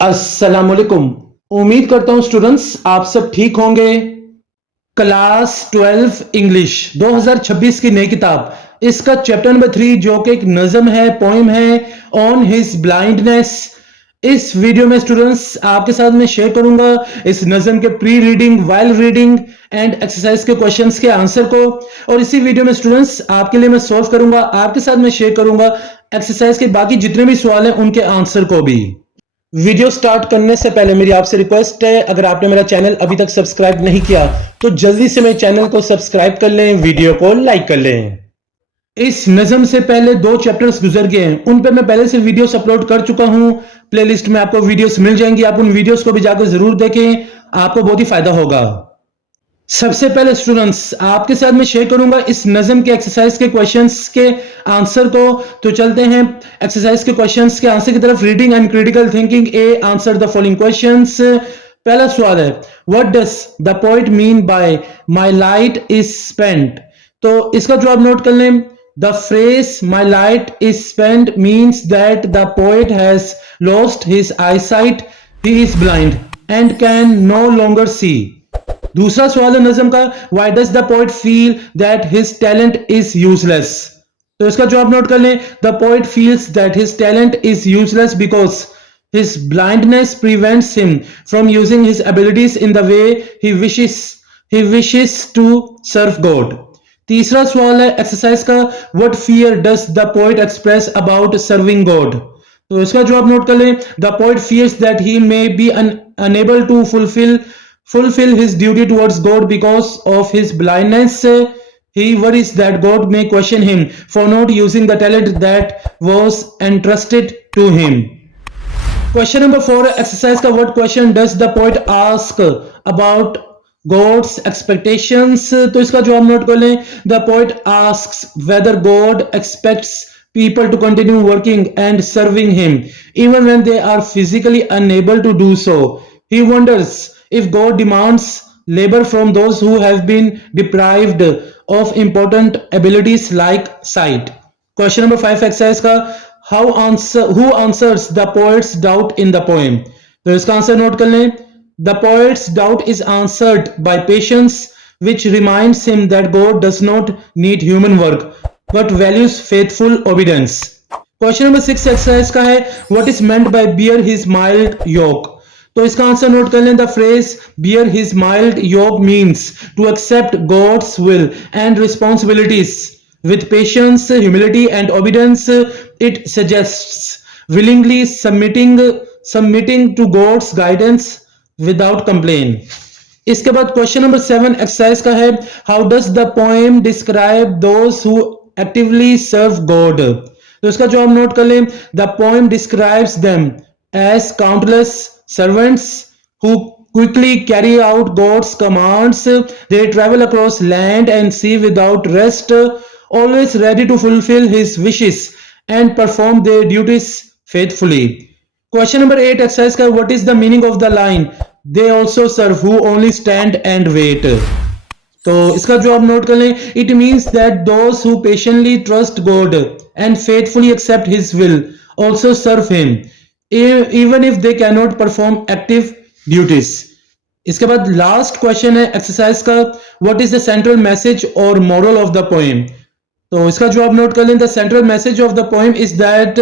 अस्सलाम वालेकुम। उम्मीद करता हूं स्टूडेंट्स आप सब ठीक होंगे। क्लास 12 इंग्लिश 2026 की नई किताब इसका चैप्टर नंबर 3 जो कि एक नज्म है, पोएम है, ऑन हिज ब्लाइंडनेस। इस वीडियो में स्टूडेंट्स आपके साथ मैं शेयर करूंगा इस नज्म के pre reading, while reading and exercise के क्वेश्चंस के आंसर को। और इसी वीडियो में स्टूडेंट्स आपके लिए मैं सॉल्व करूंगा, आपके साथ मैं शेयर करूंगा एक्सरसाइज के बाकी जितने भी सवाल हैं उनके आंसर को भी। वीडियो स्टार्ट करने से पहले मेरी आपसे रिक्वेस्ट है, अगर आपने मेरा चैनल अभी तक सब्सक्राइब नहीं किया तो जल्दी से मेरे चैनल को सब्सक्राइब कर लें, वीडियो को लाइक कर लें। इस नज्म से पहले 2 चैप्टर्स गुजर गए हैं, उन पे मैं पहले से वीडियोस अपलोड कर चुका हूं। प्लेलिस्ट में आपको वीडियोस मिल जाएंगी, आप उन वीडियोस को भी जाकर जरूर देखें, आपको बहुत ही फायदा होगा। सबसे पहले स्टूडेंट्स आपके साथ मैं शेयर करूंगा इस नज्म के एक्सरसाइज के क्वेश्चंस के आंसर को। तो चलते हैं एक्सरसाइज के क्वेश्चंस के आंसर की तरफ। Reading and critical thinking A, answer the following questions. पहला सवाल है, what does the poet mean by my light is spent. तो इसका जवाब नोट कर लें। The phrase my light is spent means that the poet has lost his eyesight, he is blind and can no longer see. दूसरा सवाल है नज्म का, why does the poet feel that his talent is useless. तो इसका जवाब note कर लें। The poet feels that his talent is useless because his blindness prevents him from using his abilities in the way he wishes to serve God. तीसरा सवाल है exercise का, what fear does the poet express about serving God। तो इसका जवाब note कर लें। The poet fears that he may be unable to fulfill his duty towards God because of his blindness. He worries that God may question him for not using the talent that was entrusted to him. Question number 4 exercise का, what question does the poet ask about God's expectations. तो इसका जवाब note कर लें। The poet asks whether God expects people to continue working and serving him even when they are physically unable to do so. He wonders if God demands labor from those who have been deprived of important abilities like sight. Question number 5 exercise का, who answers the poet's doubt in the poem। तो इसका answer note कर लें। The poet's doubt is answered by patience, which reminds him that God does not need human work but values faithful obedience. Question number 6 exercise का है, what is meant by bear his mild yoke। तो इसका answer note कर लें। The phrase bear his mild yoke means to accept God's will and responsibilities with patience, humility and obedience. It suggests willingly submitting to God's guidance without complaint. इसके बाद question number 7 exercise का है, how does the poem describe those who actively serve God. तो इसका जवाब note कर लें। The poem describes them as countless servants who quickly carry out God's commands. They travel across land and sea without rest, always ready to fulfill his wishes and perform their duties faithfully. Question number 8 exercise का, what is the meaning of the line they also serve who only stand and wait। तो इसका जवाब note कर लें। It means that those who patiently trust God and faithfully accept his will also serve him even if they cannot perform active duties. इसके बाद last question है exercise का, what is the central message और moral of the poem. तो इसका जवाब note कर लें। The central message of the poem is that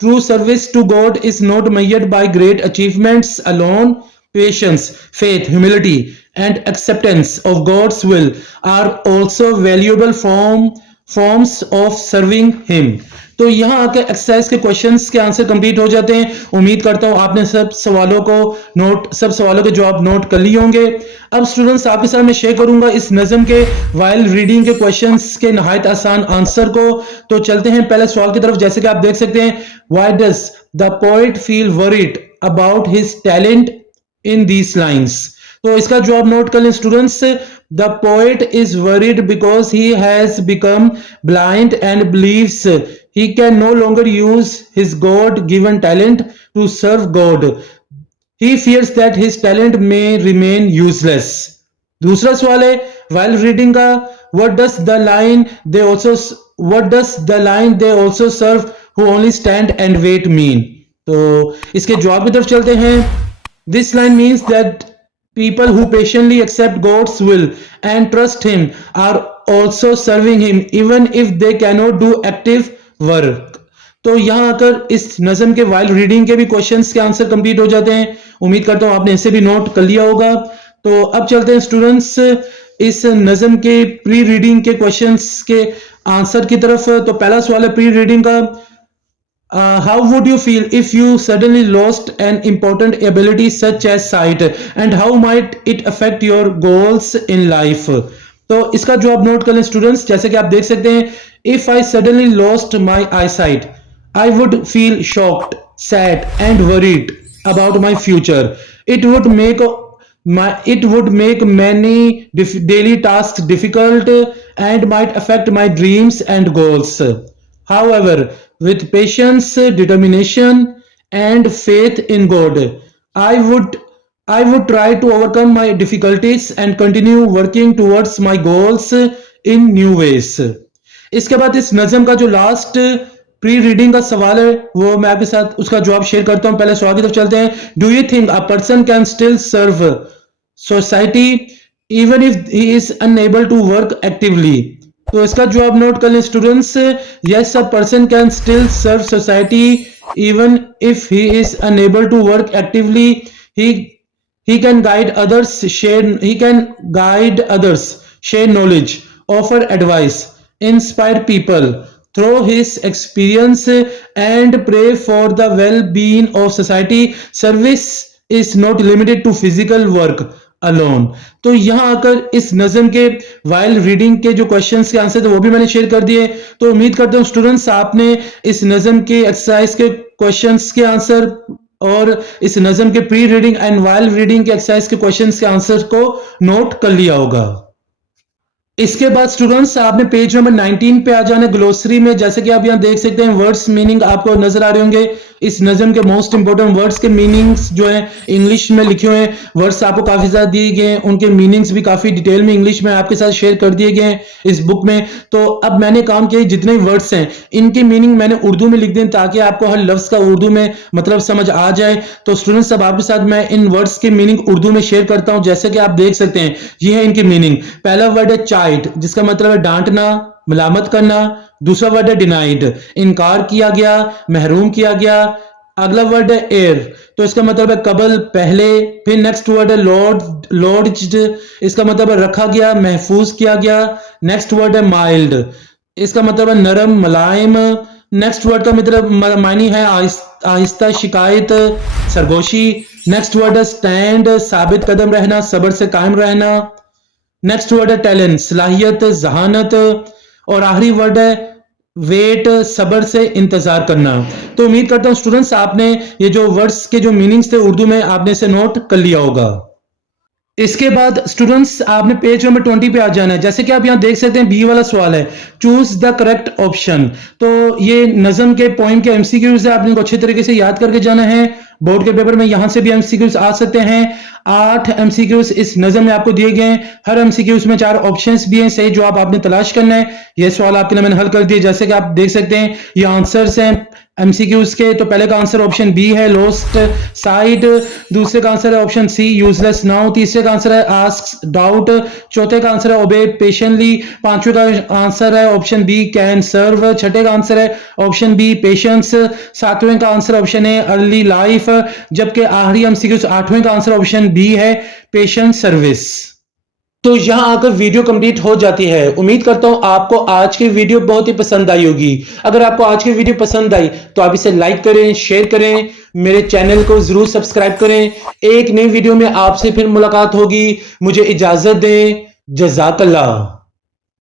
true service to God is not measured by great achievements alone. Patience, faith, humility and acceptance of God's will are also valuable forms of serving him. तो यहां आकर exercise के questions के answer complete हो जाते हैं। उम्मीद करता हूं आपने सब सवालों के जवाब नोट कर लिए होंगे। अब स्टूडेंट्स आपके साथ मैं शेयर करूंगा इस नज्म के वाइल रीडिंग के क्वेश्चंस के नहायत आसान आंसर को। तो चलते हैं पहले सवाल की तरफ। जैसे कि आप देख सकते हैं, why does the poet feel worried about his talent in these lines. तो इसका जवाब नोट कर लें students. The poet is worried because he has become blind and believes he can no longer use his God-given talent to serve God. He fears that his talent may remain useless. दूसरा सवाल है while reading का, what does the line they also serve who only stand and wait mean। तो इसके जवाब की तरफ चलते हैं। This line means that people who patiently accept God's will and trust him are also serving him even if they cannot do active work। तो यहां आकर इस नज्म के वाइल रीडिंग के भी क्वेश्चंस के आंसर कंप्लीट हो जाते हैं। उम्मीद करता हूं आपने इसे भी नोट कर लिया होगा। तो अब चलते हैं स्टूडेंट्स इस नज्म के प्री रीडिंग के क्वेश्चंस के आंसर की तरफ। तो पहला सवाल है प्री रीडिंग का, how would you feel if you suddenly lost an important ability such as sight and how might it affect your goals in life। तो इसका जवाब नोट कर लें स्टूडेंट्स। जैसे कि आप देख सकते हैं, if I suddenly lost my eyesight I would feel shocked, sad and worried about my future। It would make many daily tasks difficult and might affect my dreams and goals। However, with patience, determination, and faith in God, I would try to overcome my difficulties and continue working towards my goals in new ways। इसके बाद इस नज़म का जो last pre reading का सवाल है वो मैं आपके साथ उसका जवाब शेयर करता हूं। पहले सवाल की तरफ चलते हैं। Do you think a person can still serve society even if he is unable to work actively. तो इसका जवाब नोट कर लें students. Yes, a person can still serve society even if he is unable to work actively. he can guide others, share knowledge, offer advice, inspire people through his experience and pray for the well-being of society। Service is not limited to physical work alone। तो यहां आकर इस नज़म के while reading के जो questions के answer थे वो भी मैंने शेयर कर दिए। तो उम्मीद करता हूं स्टूडेंट्स आपने इस नज़म के एक्सरसाइज के क्वेश्चंस के आंसर और इस नज़म के pre reading and while reading के एक्सरसाइज के क्वेश्चंस के आंसर को नोट कर लिया होगा। इसके बाद स्टूडेंट्स आपने पेज नंबर 19 पे आ जाना ग्लोसरी में। जैसे कि आप यहां देख सकते हैं वर्ड्स मीनिंग आपको नजर आ रहे होंगे। इस नज़म के मोस्ट इंपोर्टेंट वर्ड्स के मीनिंग्स जो है इंग्लिश में लिखे हुए हैं। वर्ड्स आपको काफी ज्यादा दिए गए हैं, उनके मीनिंग्स भी काफी डिटेल में इंग्लिश में आपके साथ शेयर कर दिए गए हैं इस बुक में। तो अब मैंने काम किया जितने वर्ड्स हैं इनके मीनिंग मैंने उर्दू में लिख दें ताकि आपको हर लफ्ज का उर्दू में मतलब समझ आ जाए। तो स्टूडेंट्स अब आपके साथ मैं इन वर्ड्स के मीनिंग उर्दू में शेयर करता हूं। जैसे कि आप देख सकते हैं ये है इनके मीनिंग। पहला वर्ड है चाइड जिसका मतलब है डांटना, मलामत करना। दूसरा वर्ड है डिनाइड, इनकार किया गया, महरूम किया गया। अगला वर्ड है एयर, तो इसका मतलब है कबल, पहले। फिर नेक्स्ट वर्ड है लॉड्ज्ड, इसका मतलब है रखा गया, महफूज किया गया। नेक्स्ट वर्ड है माइल्ड, इसका मतलब है नरम, मुलायम। नेक्स्ट वर्ड का मतलब मायने है आहिस्ता, शिकायत, सरगोशी। नेक्स्ट वर्ड है स्टैंड, साबित कदम रहना, सब्र से कायम रहना। नेक्स्ट वर्ड है टैलेंट, सलाहियत, जहानत। और आखिरी वर्ड है वेट, सब्र से इंतजार करना। तो उम्मीद करता हूं स्टूडेंट्स आपने ये जो वर्ड्स के जो मीनिंग्स थे उर्दू में आपने इसे नोट कर लिया होगा। इसके बाद स्टूडेंट्स आपने पेज नंबर 20 पे आ जाना है। जैसे कि आप यहां देख सकते हैं बी वाला सवाल है, चूज द करेक्ट ऑप्शन। तो ये नज़म के पोइम के एमसीक्यूज है, आपने इनको अच्छे तरीके से याद करके जाना है। बोर्ड के पेपर में यहां से भी एमसीक्यूज आ सकते हैं। 8 एमसीक्यूज इस नज़म में आपको दिए गए हैं। हर एमसीक्यूज में 4 ऑप्शंस भी हैं, सही जवाब आपने तलाश करना है। यह सवाल आपके लिए मैंने हल कर दिया। जैसे कि आप देख सकते हैं ये आंसर्स हैं एमसीक्यूज के। तो पहले का आंसर ऑप्शन बी है लॉस्ट साइट। दूसरे का आंसर है ऑप्शन सी यूजलेस नाउ। तीसरे का आंसर है आस्क डाउट। चौथे का आंसर है ओबे पेशेंटली। पांचवें का आंसर है ऑप्शन बी कैन सर्व। छठे का आंसर है ऑप्शन बी पेशेंस। सातवें का आंसर ऑप्शन है अर्ली लाइफ। जबकि आखिरी एमसीक्यूज 8वें का आंसर ऑप्शन बी है पेशेंट सर्विस। तो यहां आकर वीडियो कंप्लीट हो जाती है। उम्मीद करता हूं आपको आज की वीडियो बहुत ही पसंद आई होगी। अगर आपको आज की वीडियो पसंद आई तो आप इसे लाइक करें, शेयर करें, मेरे चैनल को जरूर सब्सक्राइब करें। एक नई वीडियो में आपसे फिर मुलाकात होगी। मुझे इजाजत दें। जज़ाकल्लाह।